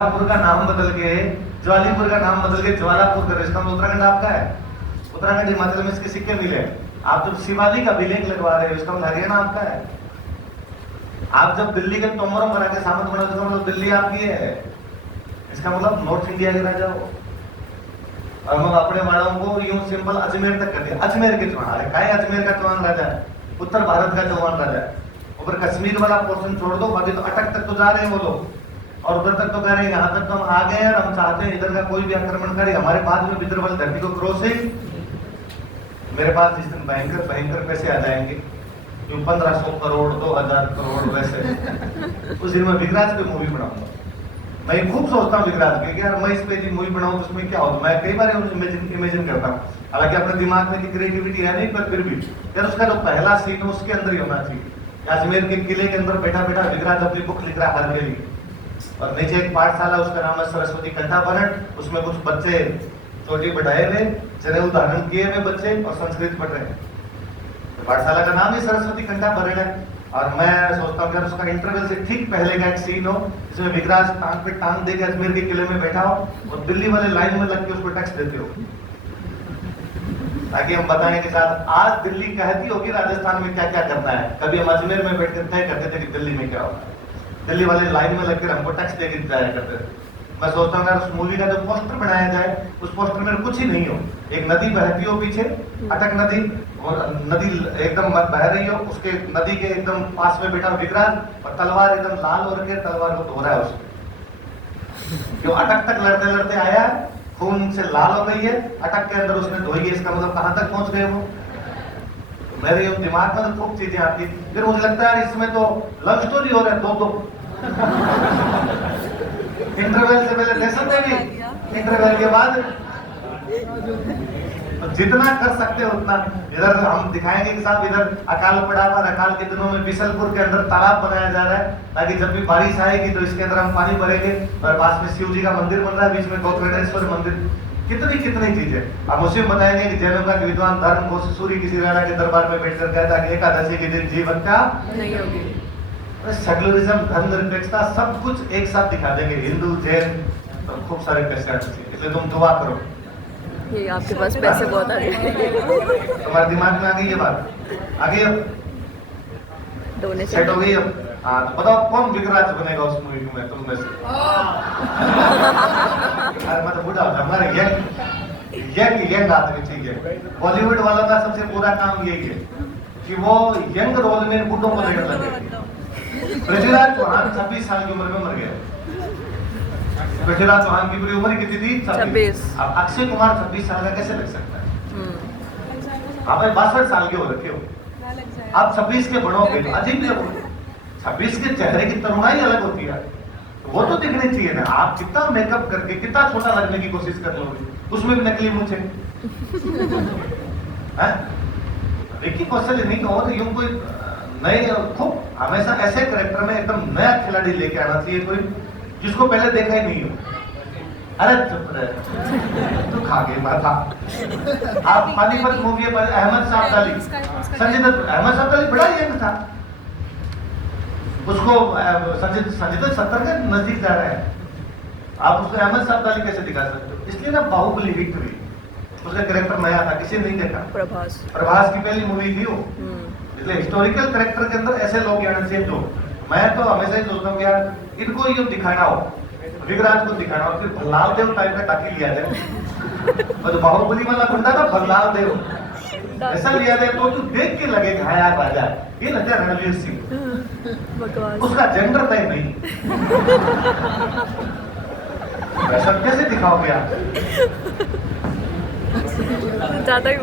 ज्वालापुर का नाम बदल के ज्वालीपुर का नाम बदल के ज्वालापुर कर, इसका मतलब उत्तराखंड आपका है। उत्तराखंड हिमाचल में इसके सिक्के मिले। आप जब शिवाजी का विलेख लगवा रहे हो, इसका मतलब हरियाणा आपका है। आप जब दिल्ली के तोमरों बना के सामंत बना, इसका मतलब दिल्ली आपकी है। इसका मतलब नॉर्थ इंडिया के राजा हो। और हम अपने वालों को यूं सिंपल अजमेर तक कर दिया। अजमेर के चौहान, अरे काय अजमेर का चौहान राजा है, उत्तर भारत का चौहान राजा है। ऊपर कश्मीर वाला पोर्शन छोड़ दो, बाकी तो अटक तक तो जा रहे हैं वो लोग, और उधर तक तो कह रहे हैं यहाँ तक तो हम आ गए हैं और हम चाहते हैं इधर का कोई भी आक्रमणकारी हमारे पास में विदर्भ वाली धरती को क्रॉस है। मेरे पास इस दिन भयंकर भयंकर पैसे आ जाएंगे, जो 1500 करोड़ 2000 करोड़ वैसे। उस दिन मैं विगराज पे मूवी बनाऊंगा। मैं खूब सोचता हूँ विगराज के कि यार मैं इस पे जी मूवी बनाऊँ, उसमें क्या होता। मैं कई बार इमेजिन करता हूँ, हालांकि अपने दिमाग में क्रिएटिविटी है नहीं, पर फिर भी यार उसका जो पहला सीन है उसके अंदर ही होना चाहिए। अजमेर के किले के अंदर बैठा बैठा विगराज अपनी बुक लिख रहा है हर के लिए, और नीचे एक पाठशाला, उसका नाम है सरस्वती कंठाभरण। उसमें कुछ बच्चे चोटी बढ़ाए हुए, जनेऊ धारण किए हुए बच्चे और संस्कृत पढ़ रहे हैं। तो पाठशाला का नाम ही सरस्वती कंठाभरण है। और मैं सोचता हूँ उसका इंटरवल से ठीक पहले का एक सीन हो जिसमें विगराज टांग पे टांग देके अजमेर के किले में बैठा हो और दिल्ली वाले लाइन में लग के उसको टैक्स देते हो, ताकि हम बताएं कि साथ आज दिल्ली कहती होगी राजस्थान में क्या क्या करना है। कभी हम अजमेर में बैठ कर तय करते थे कि दिल्ली में क्या होगा। दिल्ली वाले लाइन में लगकर हमको टैक्स देके जाया करते थे। मैं सोचता हूँ यार उस मूवी का जो पोस्टर बनाया जाए, उस पोस्टर में कुछ ही नहीं हो, एक नदी बहती हो पीछे, अटक नदी, और नदी एकदम बह रही हो, उसके नदी के एकदम पास में बैठा विगराज और तलवार एकदम लाल हो रखी है, तलवार को धो रहा है उसको। जो अटक तक लड़ते लड़ते आया, खून से लाल हो गई है, अटक के अंदर उसने धोई है। इसका मतलब कहाँ तक पहुंच गए वो। मेरे दिमाग में तो खूब चीजें आती। फिर मुझे लगता है इसमें तो लव स्टोरी हो रहा है दो इंटरवल से पहले दे सकते भी, इंटरवल के बाद जितना कर सकते हो उतना। इधर हम दिखाएंगे कि साहब इधर अकाल पड़ा हुआ, अकाल के दिनों में बिशलपुर के अंदर तालाब बनाया जा रहा है, ताकि जब भी बारिश आएगी तो इसके अंदर हम पानी भरेंगे। और पास में शिव जी का मंदिर बन रहा है, बीच में गौकर्णेश्वर मंदिर, कितनी कितनी चीजें। अब उसे बताएंगे कि जैनों का विद्वान धर्म घोष सूर्य किसी राणा के दरबार में बैठकर कहता कि एकादशी के दिन जीवन का नहीं होगी। सेकुलरिज्म, धर्मनिरपेक्षता, सब कुछ एक साथ दिखा देंगे, हिंदू जैन, तो खूब सारे पैसे आते हैं। इसलिए तुम दुआ करो। ये आपके पास पैसे बहुत आ गए। तुम्हारे दिमाग में आ गई ये बात, आ गई अब डोनेशन सेट हो गई अब। हाँ तो बताओ कौन विगराज बनेगा उस मूवी में तुम में से? अरे मतलब बूढ़ा हो हमारे यंग आदमी, ठीक है। बॉलीवुड वालों का सबसे बुरा काम यही है कि वो यंग रोल में बूढ़ों को लेकर लगे। पृथ्वीराज चौहान 26 साल की उम्र में मर गया। पृथ्वीराज चौहान की पूरी उम्र कितनी थी? 26। अब अक्षय कुमार 26 साल का कैसे लग सकता है? आप 62 साल के हो रखे हो, आप 26 के बढ़ोगे तो अजीब लगोगे। 26 के चेहरे की तरुणाई अलग होती है, वो तो दिखनी चाहिए ना। आप कितना मेकअप करके कितना छोटा लगने की कोशिश कर लोगे, उसमें भी नकली मूंछें हैं। विक्की कौशल नहीं कहो, यूं कोई नए खूब हमेशा ऐसे कैरेक्टर में एकदम नया खिलाड़ी लेके आना चाहिए, कोई जिसको पहले देखा ही नहीं हो। अरे चुप रहे, तू खा गई माथा। आप पानीपत मूवी पर अहमद साहब संजय दत्त, अहमद साहब बड़ा यंग था, उसको संजय दत्त 70 के नजदीक जा रहा है, आप उसको अहमद साहब कैसे दिखा सकते हो? इसलिए ना बाहुबली हिट हुई, उसका कैरेक्टर नया था, किसी ने नहीं देखा। प्रभास की पहली मूवी थी वो। इसलिए हिस्टोरिकल कैरेक्टर के अंदर ऐसे लोग आना चाहिए जो, मैं तो हमेशा ही सोचता हूँ यार इनको यूं दिखाना हो, विगराज को दिखाना हो, फिर भल्लाल देव टाइप का ताकि लिया जाए। और जो बाहुबली वाला गुंडा था भल्लाल देव, ऐसा लिया जाए तो तू देख के लगेगा हाँ यार राजा ये लगता है रणवीर सिंह, उसका जेंडर तय नहीं। ऐसा कैसे दिखाओगे आप? ज्यादा ही